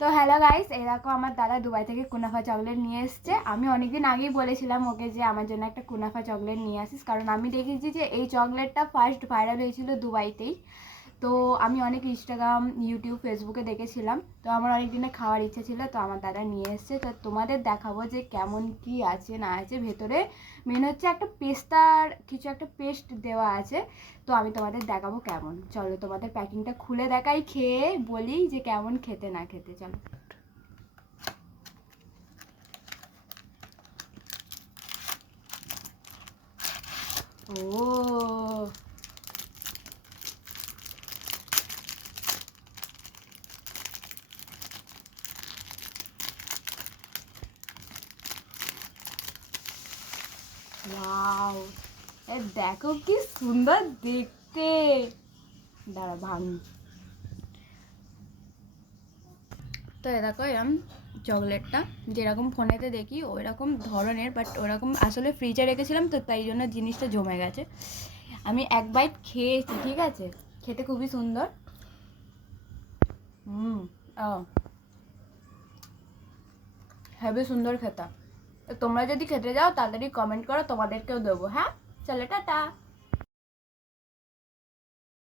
তো hello guys, এই দেখো আমার দাদা দুবাই থেকে কুনাফা চকলেট নিয়ে এসছে। আমি অনেকদিন আগেই বলেছিলাম ওকে যে আমার জন্য একটা কুনাফা চকলেট নিয়ে আসিস, কারণ আমি দেখেছি যে এই চকলেটটা ফার্স্ট ভাইরাল হয়েছিল দুবাইতেই। তো আমি অনেক ইনস্টাগ্রাম, ইউটিউব, ফেসবুকে দেখেছিলাম, তো আমার অনেক দিনে খাওয়ার ইচ্ছা ছিল, তো আমার দাদা নিয়ে এসছে। তো তোমাদের দেখাবো যে কেমন কি আছে না আছে ভেতরে। মেন হচ্ছে একটা পেস্তার কিছু একটা পেস্ট দেওয়া আছে, তো আমি তোমাদের দেখাবো কেমন। চলো তোমাদের প্যাকিংটা খুলে দেখাই, খেয়ে বলি যে কেমন খেতে না খেতে। চলো। ও ওয়াও, এ দেখো কি সুন্দর দেখতে। দাঁড়া ভাঙি। তো এ দেখো এরকম চকলেটটা যেরকম ফোনেতে দেখি ওই রকম ধরনের, বাট ওরকম আসলে ফ্রিজে রেখেছিলাম তো তাই জন্য জিনিসটা জমে গেছে। আমি এক বাইট খেয়েছি, ঠিক আছে, খেতে খুবই সুন্দর। ও হেবি সুন্দর খেতে। তো তোমরা যদি খেতে যাও তাড়াতাড়ি কমেন্ট করো, তোমাদেরকেও দেবো। হ্যাঁ, চলো টাটা।